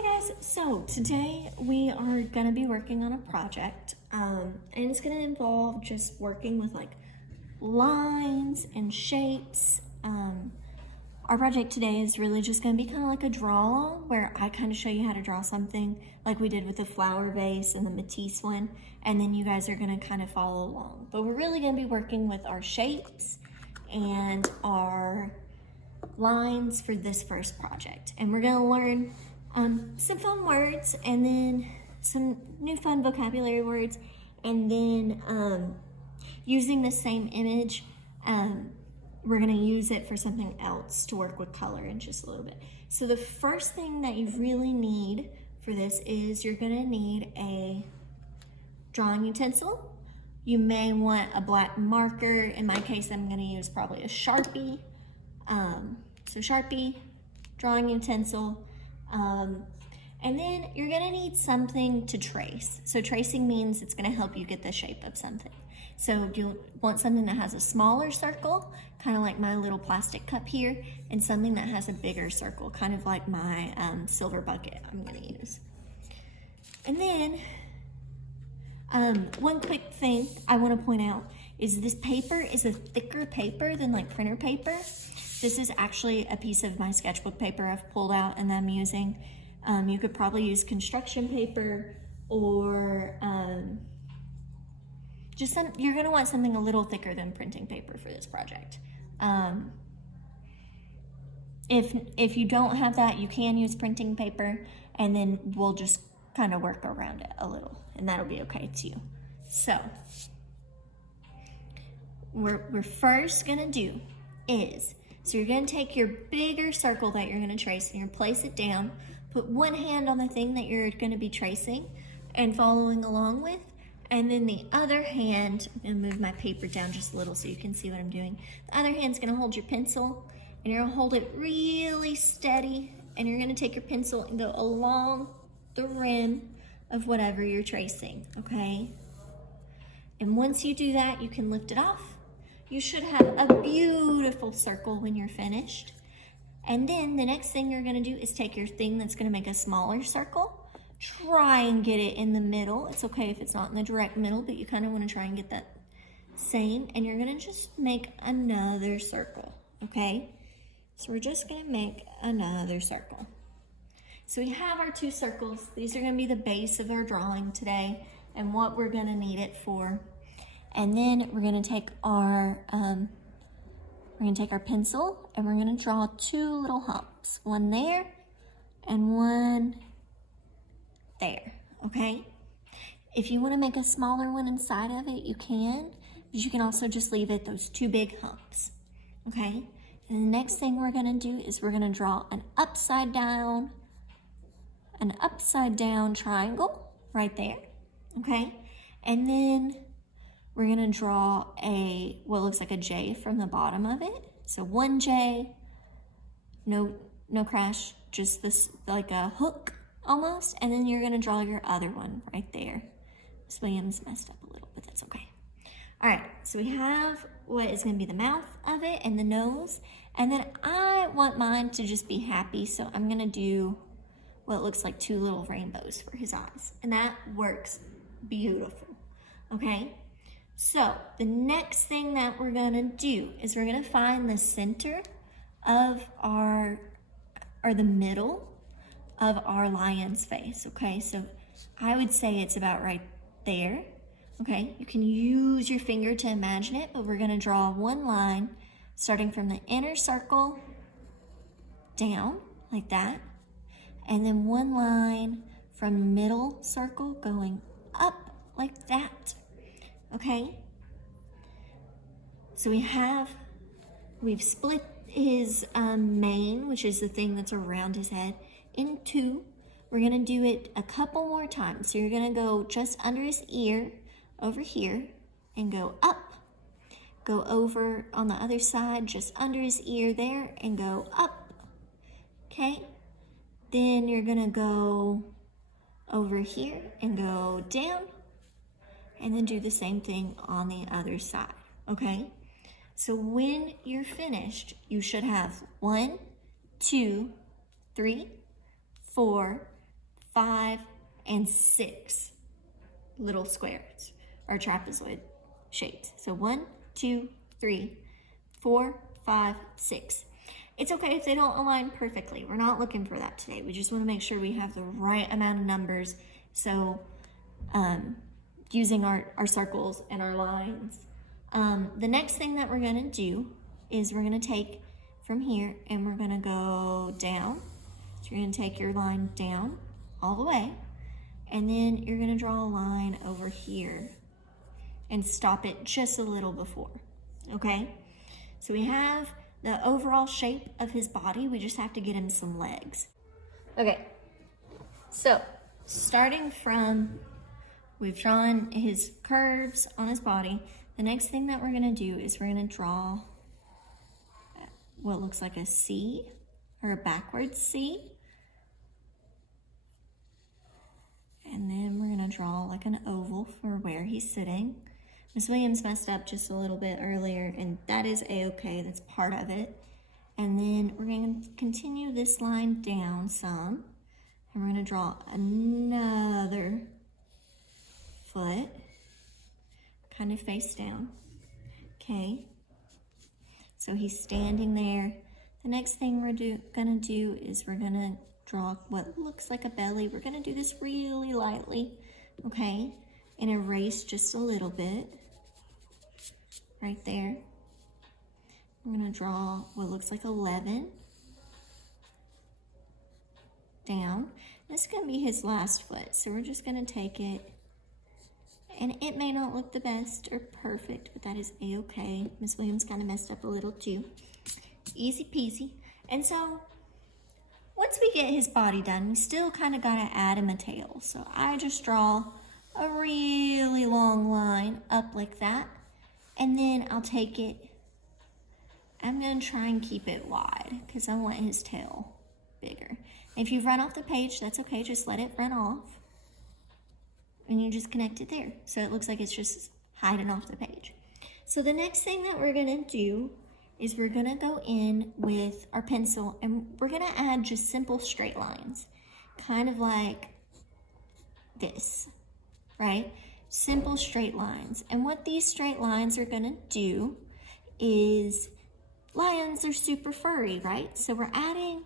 Hi guys, so today we are going to be working on a project and it's going to involve just working with like lines and shapes. Our project today is really just going to be kind of like a draw where I kind of show you how to draw something like we did with the flower vase and the Matisse one, and then you guys are going to kind of follow along. But we're really going to be working with our shapes and our lines for this first project, and we're going to learn some fun words and then some new fun vocabulary words, and then using the same image, we're going to use it for something else to work with color in just a little bit. So the first thing that you really need for this is you're going to need a drawing utensil. You may want a black marker. In my case, I'm going to use probably a Sharpie. So Sharpie, drawing utensil, and then you're gonna need something to trace. So tracing means it's gonna help you get the shape of something. So you want something that has a smaller circle, kind of like my little plastic cup here, and something that has a bigger circle, kind of like my silver bucket I'm gonna use. And then one quick thing I wanna point out is this paper is a thicker paper than like printer paper. This is actually a piece of my sketchbook paper I've pulled out and I'm using. You could probably use construction paper or you're gonna want something a little thicker than printing paper for this project. If you don't have that, you can use printing paper, and then we'll just kind of work around it a little, and that'll be okay too. So, what we're first gonna do is, so you're gonna take your bigger circle that you're gonna trace and you're place it down, put one hand on the thing that you're gonna be tracing and following along with, and then the other hand, I'm gonna move my paper down just a little so you can see what I'm doing. The other hand's gonna hold your pencil and you're gonna hold it really steady, and you're gonna take your pencil and go along the rim of whatever you're tracing, okay? And once you do that, you can lift it off. You should have a beautiful circle when you're finished. And then the next thing you're gonna do is take your thing that's gonna make a smaller circle, try and get it in the middle. It's okay if it's not in the direct middle, but you kind of wanna try and get that same, and you're gonna just make another circle, okay? So we're just gonna make another circle. So we have our two circles. These are gonna be the base of our drawing today and what we're gonna need it for. And then we're gonna take our pencil and we're gonna draw two little humps, one there and one there, okay? If you wanna make a smaller one inside of it, you can, but you can also just leave it those two big humps, okay? And the next thing we're gonna do is we're gonna draw an upside down triangle right there, okay? And then we're gonna draw what looks like a J from the bottom of it. So one J, no crash, just this like a hook almost. And then you're gonna draw your other one right there. This William's messed up a little, but that's okay. All right, so we have what is gonna be the mouth of it and the nose. And then I want mine to just be happy, so I'm gonna do what looks like two little rainbows for his eyes. And that works beautiful, okay? So the next thing that we're gonna do is we're gonna find the center of or the middle of our lion's face, okay? So I would say it's about right there, okay? You can use your finger to imagine it, but we're gonna draw one line starting from the inner circle down like that, and then one line from the middle circle going up like that. Okay, so we've split his mane, which is the thing that's around his head, in two. We're gonna do it a couple more times. So you're gonna go just under his ear over here and go up. Go over on the other side, just under his ear there, and go up, okay? Then you're gonna go over here and go down, and then do the same thing on the other side, okay? So when you're finished, you should have 1, 2, 3, 4, 5, and 6 little squares or trapezoid shapes. So 1, 2, 3, 4, 5, 6. It's okay if they don't align perfectly. We're not looking for that today. We just want to make sure we have the right amount of numbers. So using our circles and our lines. The next thing that we're going to do is we're going to take from here and we're going to go down. So you're going to take your line down all the way, and then you're going to draw a line over here and stop it just a little before, okay? So we have the overall shape of his body. We just have to get him some legs. Okay, so starting from, we've drawn his curves on his body. The next thing that we're gonna do is we're gonna draw what looks like a C or a backwards C. And then we're gonna draw like an oval for where he's sitting. Miss Williams messed up just a little bit earlier, and that is a-okay, that's part of it. And then we're gonna continue this line down some, and we're gonna draw another foot, kind of face down, okay? So he's standing there. The next thing we're gonna do is we're gonna draw what looks like a belly. We're gonna do this really lightly, okay? And erase just a little bit, right there. I'm gonna draw what looks like 11 down. This is gonna be his last foot, so we're just gonna take it, and it may not look the best or perfect, but that is a-okay. Miss Williams kind of messed up a little too. Easy peasy. And so once we get his body done, we still kind of gotta add him a tail. So I just draw a really long line up like that, and then I'll take it, I'm gonna try and keep it wide because I want his tail bigger. If you run off the page, that's okay, just let it run off. And you just connect it there. So it looks like it's just hiding off the page. So the next thing that we're gonna do is we're gonna go in with our pencil and we're gonna add just simple straight lines, kind of like this, right? Simple straight lines. And what these straight lines are gonna do is, lions are super furry, right? So we're adding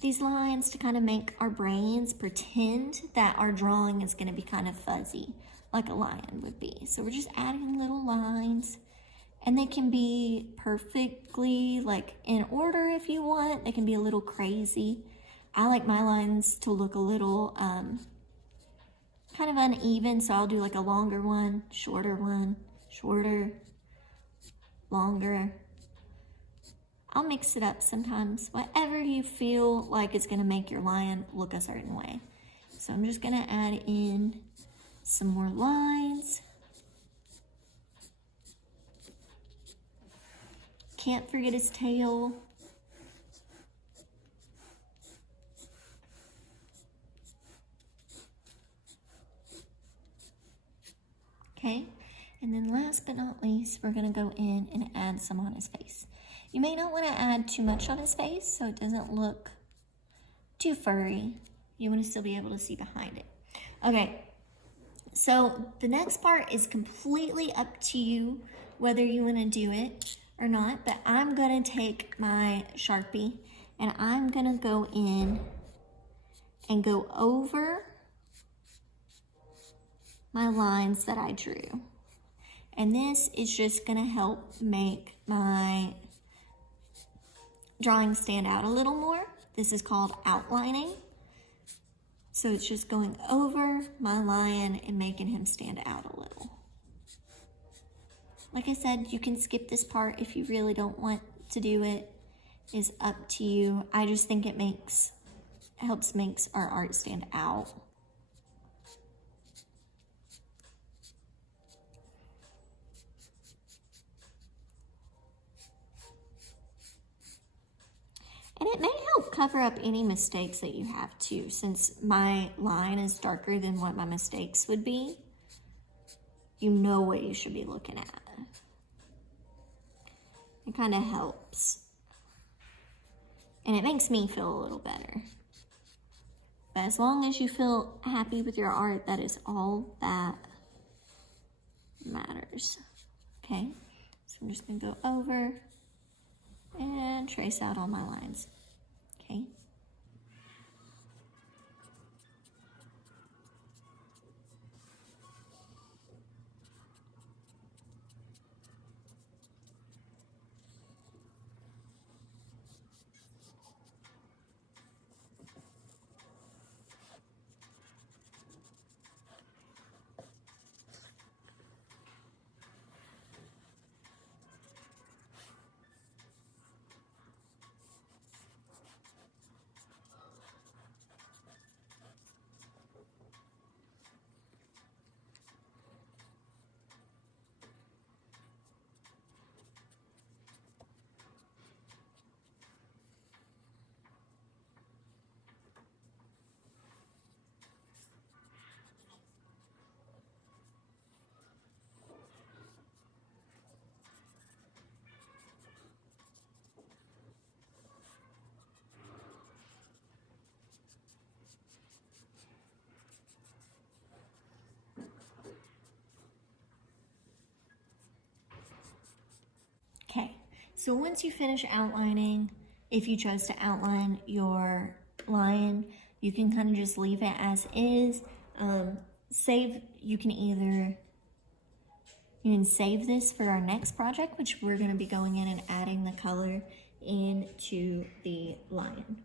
these lines to kind of make our brains pretend that our drawing is gonna be kind of fuzzy, like a lion would be. So we're just adding little lines, and they can be perfectly like in order if you want. They can be a little crazy. I like my lines to look a little kind of uneven, so I'll do like a longer one, shorter, longer. I'll mix it up sometimes, whatever you feel like is gonna make your lion look a certain way. So I'm just gonna add in some more lines. Can't forget his tail. Okay, and then last but not least, we're gonna go in and add some on his face. You may not wanna add too much on his face so it doesn't look too furry. You wanna still be able to see behind it. Okay, so the next part is completely up to you whether you wanna do it or not, but I'm gonna take my Sharpie and I'm gonna go in and go over my lines that I drew. And this is just gonna help make my drawing stand out a little more. This is called outlining. So it's just going over my lion and making him stand out a little. Like I said, you can skip this part if you really don't want to do it. It's up to you. I just think it helps makes our art stand out. And it may help cover up any mistakes that you have too, since my line is darker than what my mistakes would be. You know what you should be looking at. It kind of helps. And it makes me feel a little better. But as long as you feel happy with your art, that is all that matters. Okay, so I'm just gonna go over and trace out all my lines. Okay. Okay, so once you finish outlining, if you chose to outline your lion, you can kind of just leave it as is. You can save this for our next project, which we're going to be going in and adding the color into the lion.